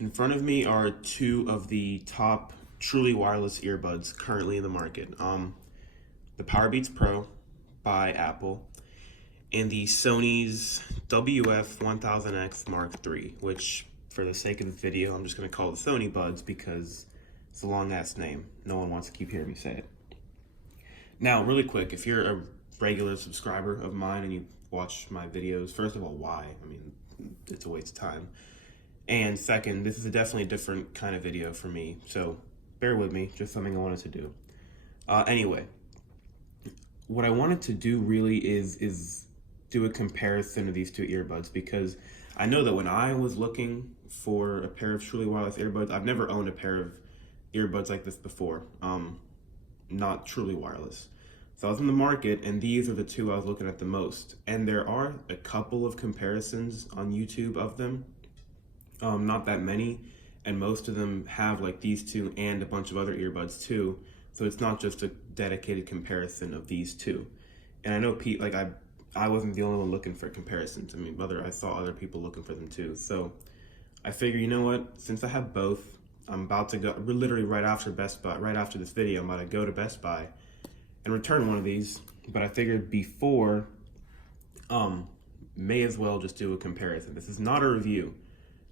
In front of me are two of the top truly wireless earbuds currently in the market. The Powerbeats Pro by Apple and the Sony's WF-1000XM3, which for the sake of this video, I'm just going to call the Sony Buds because it's a long-ass name. No one wants to keep hearing me say it. Now, really quick, if you're a regular subscriber of mine and you watch my videos, first of all, why? I mean, it's a waste of time. And second, this is definitely a different kind of video for me, so bear with me, just something I wanted to do. Anyway, what I wanted to do really is do a comparison of these two earbuds, because I know that when I was looking for a pair of truly wireless earbuds, I've never owned a pair of earbuds like this before, not truly wireless. So I was in the market, and these are the two I was looking at the most. And there are a couple of comparisons on YouTube of them. Not that many, and most of them have like these two and a bunch of other earbuds too, so it's not just a dedicated comparison of these two. And I know Pete, like I wasn't the only one looking for comparisons. I mean, I saw other people looking for them too. So I figure, you know what, since I have both, I'm about to go, we're literally right after Best Buy, right after this video, I'm about to go to Best Buy and return one of these. But I figured before, may as well just do a comparison. This is not a review.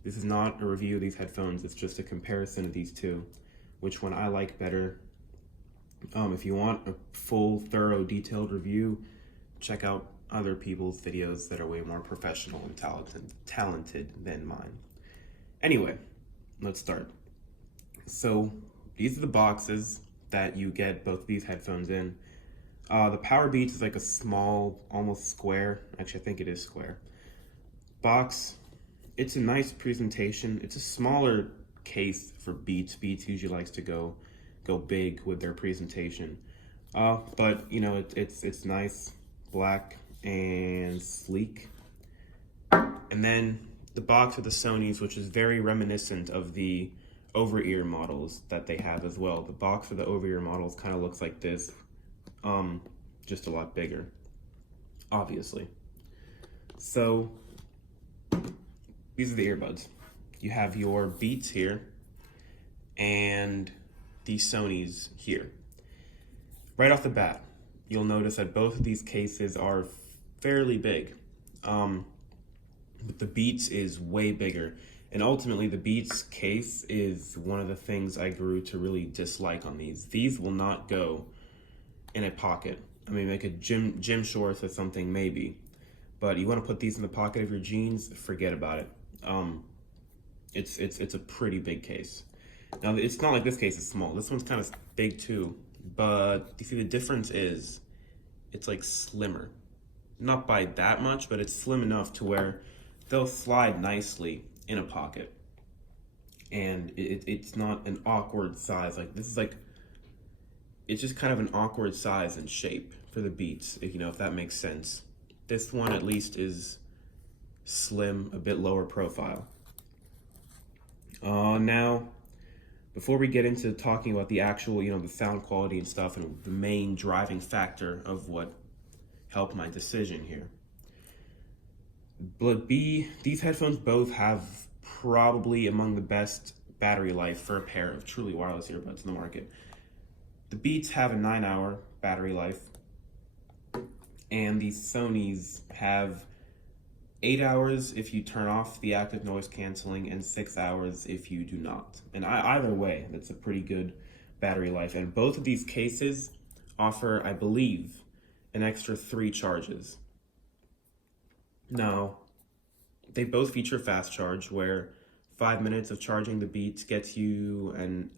This is not a review of these headphones, it's just a comparison of these two, which one I like better. If you want a full, thorough, detailed review, check out other people's videos that are way more professional and talented than mine. Anyway, let's start. So these are the boxes that you get both of these headphones in. The Powerbeats is like a small, almost square, actually I think it is square, box. It's a nice presentation. It's a smaller case for Beats. Beats usually likes to go big with their presentation. But you know, it's nice, black and sleek. And then the box of the Sonys, which is very reminiscent of the over-ear models that they have as well. The box for the over-ear models kind of looks like this, just a lot bigger, obviously. So these are the earbuds. You have your Beats here and the Sonys here. Right off the bat, you'll notice that both of these cases are fairly big. But the Beats is way bigger. And ultimately, the Beats case is one of the things I grew to really dislike on these. These will not go in a pocket. I mean, like a gym shorts or something, maybe. But you want to put these in the pocket of your jeans, forget about it. It's a pretty big case. Now, it's not like this case is small. This one's kind of big too, but you see the difference is it's like slimmer. Not by that much, but it's slim enough to where they'll slide nicely in a pocket. And it's not an awkward size. Like this is like, it's just kind of an awkward size and shape for the Beats, if that makes sense. This one at least is slim, a bit lower profile. Now, before we get into talking about the actual, the sound quality and stuff, and the main driving factor of what helped my decision here, but these headphones both have probably among the best battery life for a pair of truly wireless earbuds in the market. The Beats have a 9-hour battery life, and the Sonys have 8 hours if you turn off the active noise canceling, and 6 hours if you do not. And either way, that's a pretty good battery life. And both of these cases offer, I believe, an extra 3 charges. Now, they both feature fast charge, where 5 minutes of charging the Beats gets you an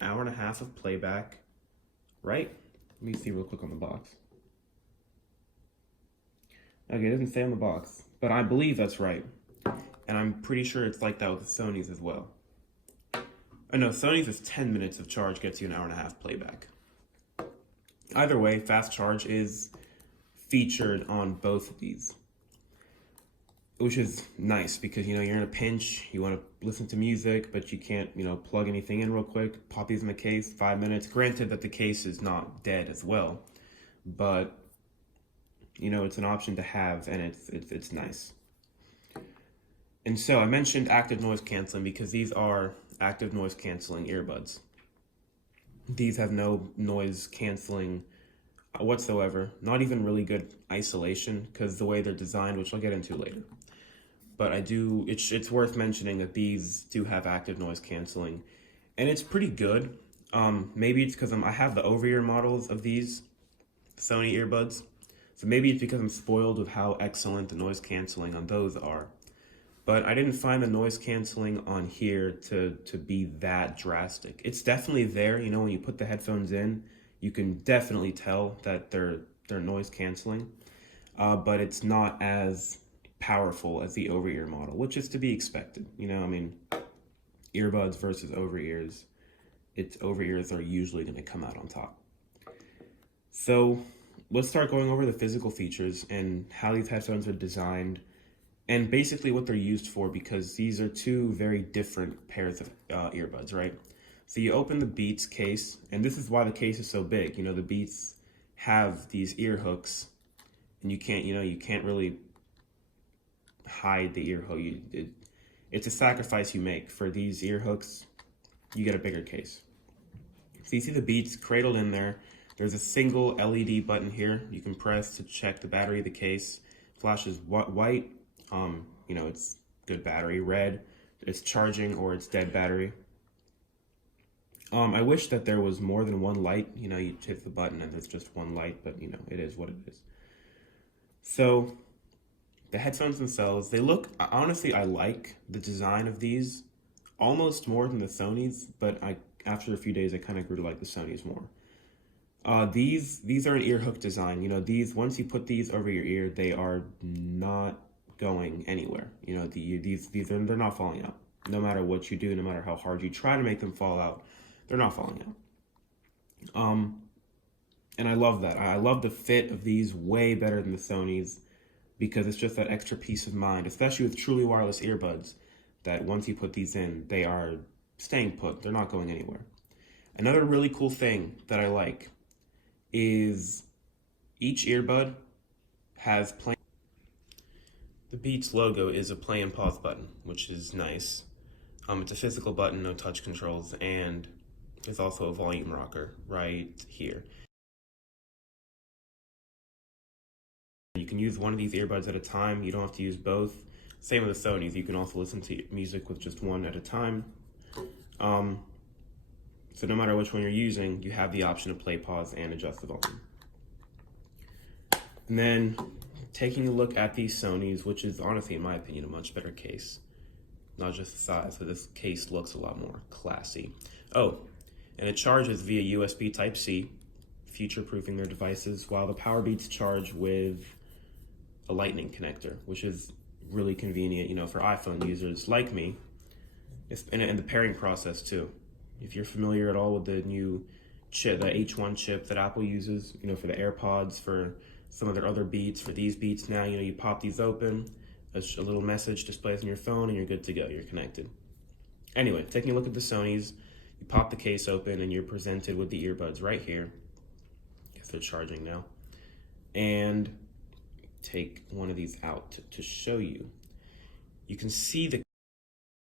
hour and a half of playback, right? Let me see real quick on the box. Okay, it doesn't say on the box, but I believe that's right. And I'm pretty sure it's like that with the Sonys as well. Oh no, Sonys is 10 minutes of charge gets you an hour and a half playback. Either way, fast charge is featured on both of these, which is nice because, you're in a pinch, you want to listen to music, but you can't, plug anything in real quick, pop these in the case, 5 minutes. Granted that the case is not dead as well, but it's an option to have, and it's nice. And so I mentioned active noise canceling because these are active noise canceling earbuds. These have no noise canceling whatsoever, not even really good isolation because the way they're designed, which I'll get into later. But it's worth mentioning that these do have active noise canceling, and it's pretty good. Maybe it's because I have the over-ear models of these Sony earbuds, so maybe it's because I'm spoiled with how excellent the noise canceling on those are. But I didn't find the noise canceling on here to be that drastic. It's definitely there, you know, when you put the headphones in, you can definitely tell that they're noise canceling, but it's not as powerful as the over-ear model, which is to be expected. You know, I mean, earbuds versus over-ears, it's over-ears are usually going to come out on top. So let's start going over the physical features and how these headphones are designed and basically what they're used for, because these are two very different pairs of earbuds, right? So you open the Beats case, and this is why the case is so big. You know, the Beats have these ear hooks, and you can't really hide the ear hook. It's a sacrifice you make. For these ear hooks, you get a bigger case. So you see the Beats cradled in there. There's a single LED button here you can press to check the battery of the case. Flashes white, you know, it's good battery. Red, it's charging or it's dead battery. I wish that there was more than one light. You know, you hit the button and there's just one light, but you know, it is what it is. So the headphones themselves, they look, honestly, I like the design of these almost more than the Sonys, but after a few days, I kind of grew to like the Sonys more. These are an ear hook design. You know, these, once you put these over your ear, they are not going anywhere. You know, they're not falling out. No matter what you do, no matter how hard you try to make them fall out, they're not falling out. And I love that. I love the fit of these way better than the Sonys because it's just that extra peace of mind, especially with truly wireless earbuds, that once you put these in, they are staying put. They're not going anywhere. Another really cool thing that I like is each earbud has play. The Beats logo is a play and pause button, which is nice. It's a physical button, no touch controls, and there's also a volume rocker right here. You can use one of these earbuds at a time. You don't have to use both. Same with the Sonys. You can also listen to music with just one at a time. So no matter which one you're using, you have the option to play, pause, and adjust the volume. And then taking a look at these Sonys, which is honestly, in my opinion, a much better case. Not just the size, but this case looks a lot more classy. Oh, and it charges via USB Type-C, future-proofing their devices, while the Powerbeats charge with a lightning connector, which is really convenient, you know, for iPhone users like me, and the pairing process too. If you're familiar at all with the new chip, the H1 chip that Apple uses, you know, for the AirPods, for some of their other Beats, for these Beats now, you know, you pop these open, a little message displays on your phone, and you're good to go. You're connected. Anyway, taking a look at the Sonys, you pop the case open, and you're presented with the earbuds right here. I guess they're charging now. And take one of these out to show you. You can see the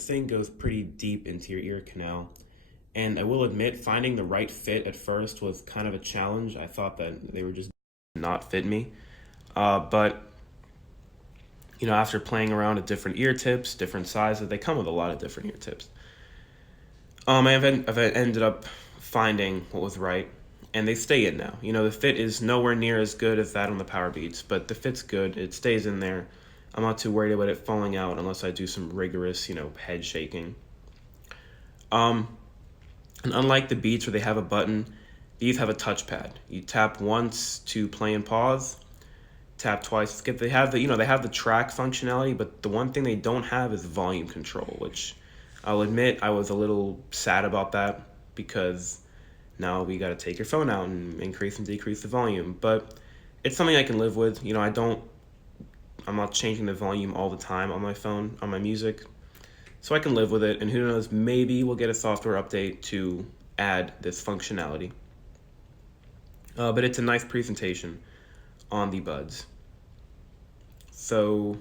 thing goes pretty deep into your ear canal. And I will admit, finding the right fit at first was kind of a challenge. I thought that they were just not fit me. But, you know, after playing around with different ear tips, different sizes, they come with a lot of different ear tips. I've ended up finding what was right, and they stay in now. You know, the fit is nowhere near as good as that on the Powerbeats, but the fit's good. It stays in there. I'm not too worried about it falling out unless I do some rigorous, you know, head shaking. And unlike the Beats where they have a button, these have a touchpad. You tap once to play and pause, tap twice. They have the track functionality, but the one thing they don't have is volume control, which I'll admit I was a little sad about that because now we got to take your phone out and increase and decrease the volume. But it's something I can live with. You know, I'm not changing the volume all the time on my phone, on my music. So I can live with it, and who knows, maybe we'll get a software update to add this functionality. But it's a nice presentation on the buds. So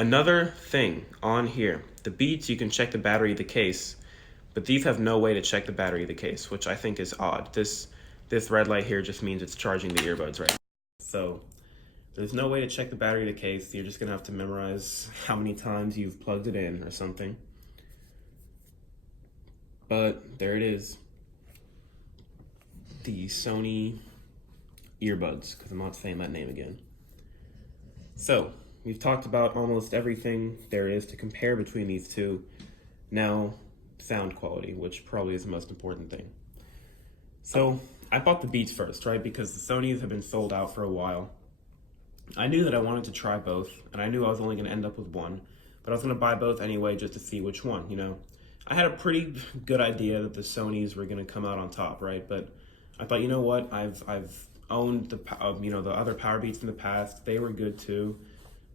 Another thing on here, the Beats, you can check the battery of the case, but these have no way to check the battery of the case, which I think is odd. This red light here just means it's charging the earbuds right now. So there's no way to check the battery of the case. You're just gonna have to memorize how many times you've plugged it in or something. But there it is. The Sony earbuds, because I'm not saying that name again. So we've talked about almost everything there is to compare between these two. Now, sound quality, which probably is the most important thing. So I bought the Beats first, right? Because the Sonys have been sold out for a while. I knew that I wanted to try both, and I knew I was only gonna end up with one, but I was gonna buy both anyway just to see which one, you know? I had a pretty good idea that the Sonys were gonna come out on top, right? But I thought, you know what? I've owned the the other Powerbeats in the past. They were good too.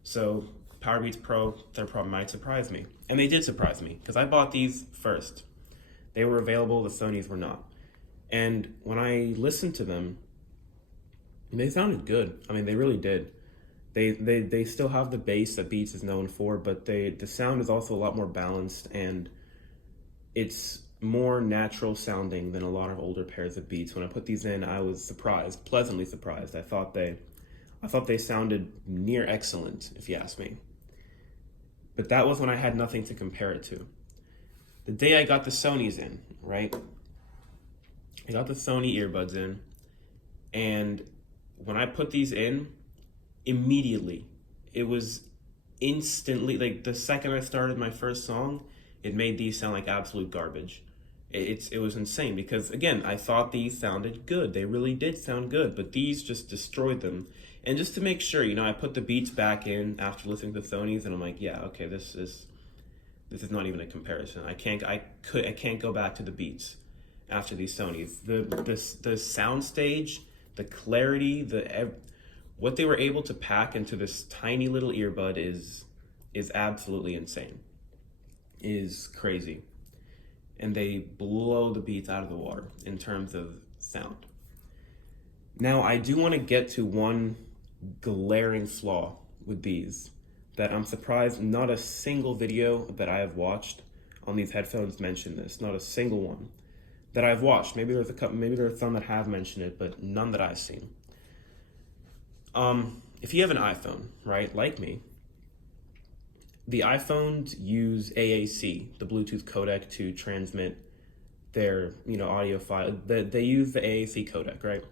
So Powerbeats Pro, their problem might surprise me. And they did surprise me, because I bought these first. They were available, the Sonys were not. And when I listened to them, they sounded good. I mean, they really did. They still have the bass that Beats is known for, but the sound is also a lot more balanced, and it's more natural sounding than a lot of older pairs of Beats. When I put these in, I was surprised, pleasantly surprised. I thought they sounded near excellent, if you ask me. But that was when I had nothing to compare it to. The day I got the Sonys in, right? I got the Sony earbuds in, and when I put these in, immediately, it was instantly, like the second I started my first song, it made these sound like absolute garbage. It was insane, because again, I thought these sounded good. They really did sound good, but these just destroyed them. And just to make sure, I put the Beats back in after listening to Sonys, and I'm like, yeah, okay, this is not even a comparison. I can't go back to the Beats after these Sonys. The sound stage, the clarity, what they were able to pack into this tiny little earbud is absolutely insane. Is crazy. And they blow the Beats out of the water in terms of sound. Now, I do want to get to one glaring flaw with these that I'm surprised not a single video that I have watched on these headphones mentioned this. Not a single one that I've watched. Maybe there's a couple, maybe there's some that have mentioned it, but none that I've seen. If you have an iPhone, right, like me, the iPhones use AAC, the Bluetooth codec, to transmit their, audio file. They use the AAC codec, right?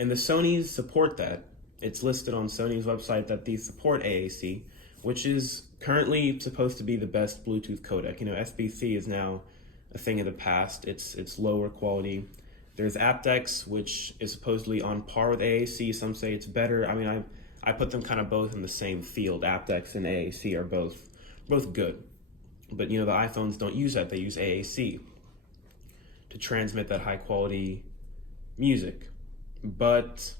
And the Sonys support that. It's listed on Sony's website that these support AAC, which is currently supposed to be the best Bluetooth codec. SBC is now a thing of the past. It's lower quality. There's aptX, which is supposedly on par with AAC. Some say it's better. I mean, I put them kind of both in the same field. aptX and AAC are both good. But, the iPhones don't use that. They use AAC to transmit that high quality music. But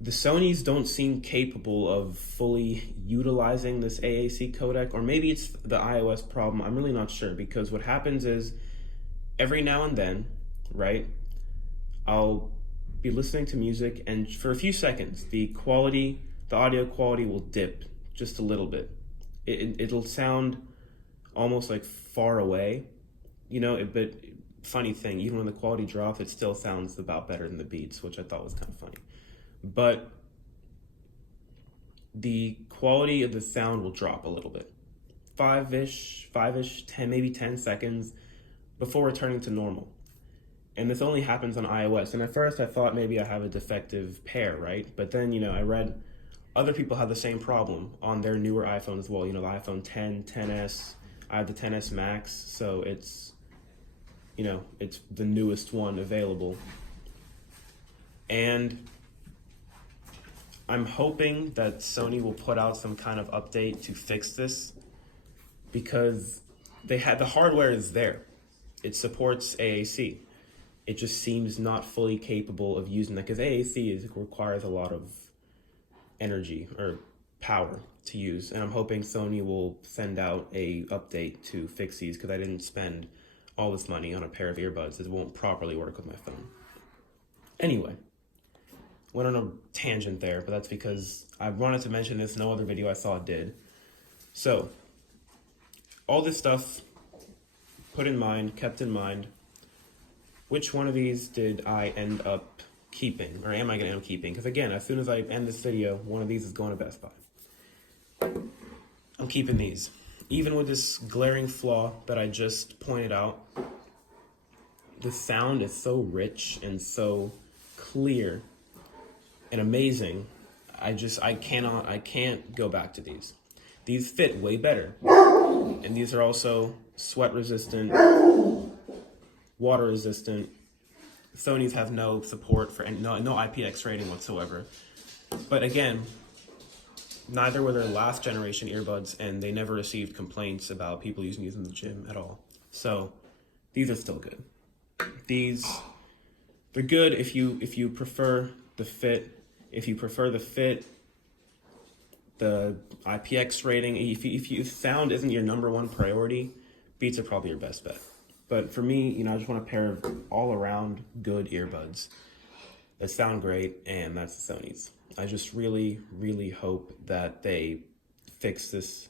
the Sonys don't seem capable of fully utilizing this AAC codec, or maybe it's the iOS problem. I'm really not sure, because what happens is every now and then, right, I'll be listening to music, and for a few seconds, the audio quality will dip just a little bit. It'll sound almost like far away, but funny thing, even when the quality drops, it still sounds about better than the Beats, which I thought was kind of funny. But the quality of the sound will drop a little bit. Five-ish, 10, maybe 10 seconds before returning to normal. And this only happens on iOS. And at first I thought maybe I have a defective pair, right? But then, I read other people have the same problem on their newer iPhone as well. The iPhone 10, 10S, I have the 10S Max, so it's the newest one available. And I'm hoping that Sony will put out some kind of update to fix this, because the hardware is there. It supports AAC. It just seems not fully capable of using that, because AAC requires a lot of energy or power to use. And I'm hoping Sony will send out a update to fix these, because I didn't spend all this money on a pair of earbuds that won't properly work with my phone. Anyway, went on a tangent there, but that's because I wanted to mention this. No other video I saw did. So, all this stuff kept in mind, which one of these did I end up keeping, or am I going to end up keeping? Because again, as soon as I end this video, one of these is going to Best Buy. I'm keeping these. Even with this glaring flaw that I just pointed out, the sound is so rich and so clear and amazing. I can't go back to these. These fit way better. And these are also sweat resistant, water resistant. Sony's have no support for no IPX rating whatsoever. But again, neither were their last generation earbuds, and they never received complaints about people using these in the gym at all. So these are still good. They're good if you prefer the fit. If you prefer the fit, the IPX rating, if sound isn't your number one priority, Beats are probably your best bet. But for me, I just want a pair of all-around good earbuds that sound great, and that's the Sony's. I just really, really hope that they fix this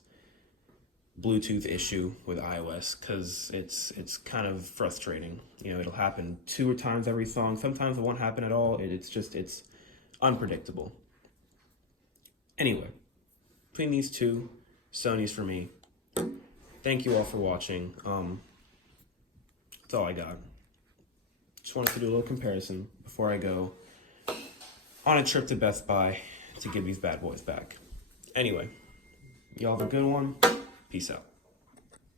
Bluetooth issue with iOS, because it's kind of frustrating. It'll happen 2 times every song. Sometimes it won't happen at all. It's unpredictable. Anyway, between these two, Sony's for me. Thank you all for watching. That's all I got. Just wanted to do a little comparison before I go on a trip to Best Buy to give these bad boys back. Anyway, y'all have a good one. Peace out.